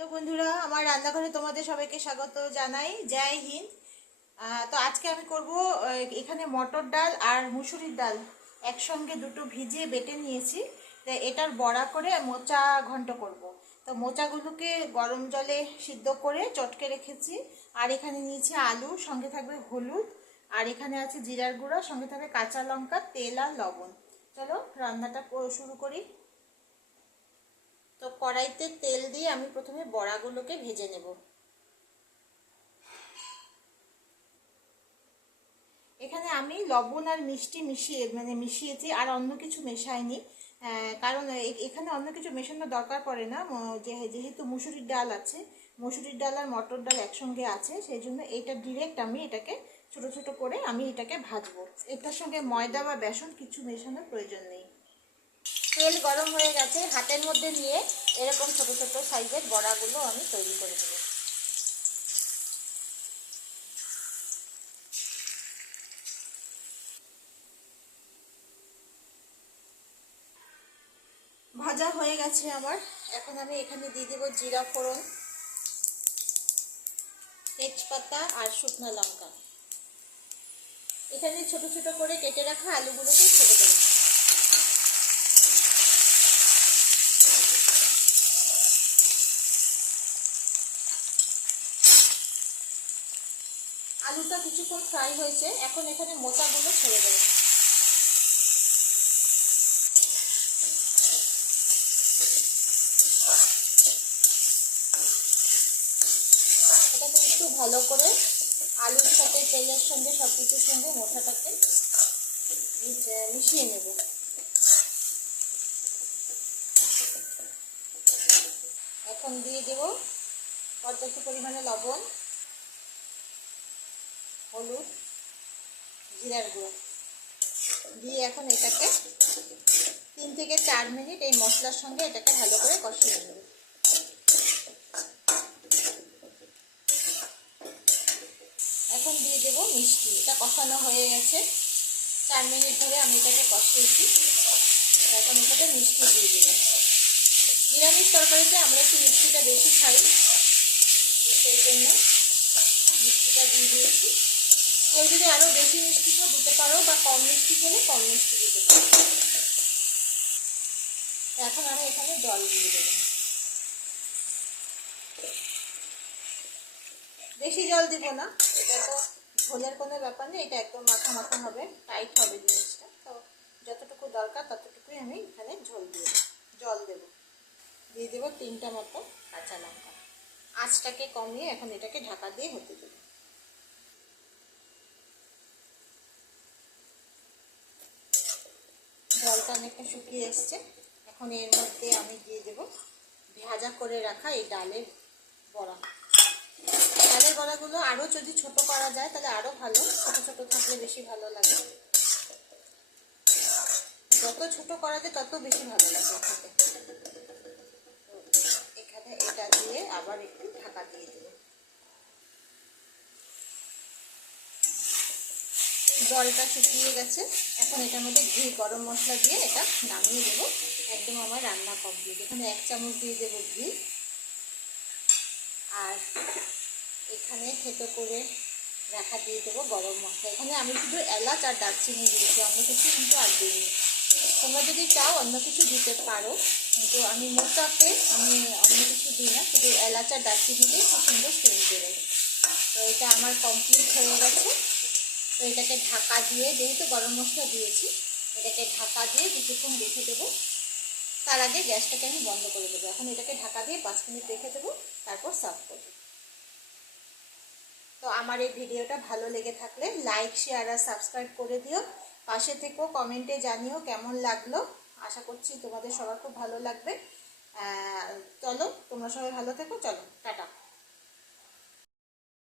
Hello বন্ধুরা, আমার রান্নাঘরে তোমাদের সবাইকে স্বাগত জানাই। জয় হিন্দ। তো আজকে আমি করব, এখানে মটর ডাল আর মুসুরির ডাল একসঙ্গে দুটো ভিজিয়ে বেটে নিয়েছি। তো এটার বড়া করে মোচা ঘন্ট করব। তো মোচাগুলোকে গরম জলে সিদ্ধ করে চটকে রেখেছি। আর এখানে নিয়েছি আলু, সঙ্গে থাকবে হলুদ, আর এখানে আছে জিরার গুঁড়া, সঙ্গে থাকবে কাঁচা লঙ্কা, তেল আর লবণ। চলো রান্নাটা শুরু করি। তো কড়াইতে তেল দিয়ে আমি প্রথমে বড়াগুলোকে ভেজে নেব। এখানে আমি লবণ আর মিষ্টি মিশিয়েছি, আর অন্য কিছু মেশাইনি। কারণ এখানে অন্য কিছু মেশানোর দরকার পড়ে না, যেহেতু মুসুরির ডাল আছে, মুসুরির ডাল আর মটর ডাল একসঙ্গে আছে, সেই জন্য এটা ডিরেক্ট আমি এটাকে ছোট ছোট করে আমি এটাকে ভাজবো। এটার সঙ্গে ময়দা বা বেসন কিছু মেশানোর প্রয়োজন নেই। তেল গরম হয়ে গেছে, হাতের মধ্যে নিয়ে এরকম ছোট ছোট সাইজের বড়াগুলো আমি তৈরি করে নেব। ভাজা হয়ে গেছে আমার। এখন আমি এখানে দিয়ে দেবো জিরা ফোড়ন, তেজপাতা আর শুকনো লঙ্কা। এখানে ছোট ছোট করে কেটে রাখা আলুগুলোকে ছেড়ে দেবো। আলুটা কিছুক্ষণ ফ্রাই হয়েছে, এখন এখানে মোচাগুলো ছেড়ে দেবো। এটাকে একটু ভালো করে আলুর সাথে তেলের সঙ্গে সব কিছুর সঙ্গে মোচাটাকে মিশিয়ে নেব। এখন দিয়ে দেব পর্যাপ্ত পরিমাণে লবণ, হলুদ, জিরার গুঁড়ো দিয়ে এখন এটাকে 3 থেকে 4 মিনিট এই মশলার সঙ্গে এটাকে ভালো করে কষিয়ে নেব। এখন দিয়ে দেব মিষ্টি। এটা কষানো হয়ে গেছে, 4 মিনিট ধরে আমি এটাকে কষিয়েছি। এখন এটাতে মিষ্টি দিয়ে দেব। নিরামিষ তরকারিতে আমরা একটু মিষ্টিটা বেশি খাই, সেই জন্য মিষ্টিটা দিয়ে দিয়েছি। কেউ যদি আরও বেশি মিষ্টি দিতে পারো, বা কম মিষ্টি হলে কম মিষ্টি দিতে পারো। এখন আমি এখানে জল দিয়ে দেব। বেশি জল দিব না, এটা তো ঝোলের কোনো ব্যাপার নেই, এটা একদম মাখা মাখা হবে, টাইট হবে জিনিসটা। তো যতটুকু দরকার ততটুকুই আমি এখানে জল দেব। দিয়ে দেবো 3টা মতো কাঁচা লঙ্কা। আঁচটাকে কমিয়ে এখন এটাকে ঢাকা দিয়ে হতে দেব। জলটা অনেকটা শুকিয়ে এসছে। এখন এর মধ্যে আমি দিয়ে দেব ভাজা করে রাখা এই ডালের বড়া। ডালের বড়াগুলো আরও যদি ছোট করা যায় তাহলে আরও ভালো, ছোট ছোট থাকলে বেশি ভালো লাগে। যত ছোট করা যায় তত বেশি ভালো লাগে খেতে। এখানে এটা দিয়ে আবার একটু ঢাকা দিয়ে দেব। জলটা শুকিয়ে গেছে, এখন এটার মধ্যে ঘি, গরম মশলা দিয়ে এটা নামিয়ে দেবো। একদম আমার রান্না কমপ্লিট। এখানে 1 চামচ দিয়ে দেবো ঘি, আর এখানে থেতো করে রাখা দিয়ে দেবো গরম মশলা। এখানে আমি শুধু এলাচ আর দারচিনি দিয়েছি, অন্য কিছু কিন্তু আর দিইনি। তোমরা যদি চাও অন্য কিছু দিতে পারো, কিন্তু আমি মোচাতে আমি অন্য কিছু দিই না, শুধু এলাচ আর দারচিনি দিয়ে খুব সুন্দর সেন্ট দেবে। তো এটা আমার কমপ্লিট হয়ে গেছে। তো এটাকে ঢাকা দিয়ে, যেহেতু গরম মশলা দিয়েছি, এটাকে ঢাকা দিয়ে কিছুক্ষণ রেখে দেবো। তার আগে গ্যাসটাকে আমি বন্ধ করে দেবো। এখন এটাকে ঢাকা দিয়ে 5 মিনিট রেখে দেবো, তারপর সার্ভ করবো। তো আমার এই ভিডিওটা ভালো লেগে থাকলে লাইক, শেয়ার আর সাবস্ক্রাইব করে দিও। পাশে থেকেও কমেন্টে জানিও কেমন লাগলো। আশা করছি তোমাদের সবার খুব ভালো লাগবে। চলো তোমরা সবাই ভালো থেকো। চলো টাটা।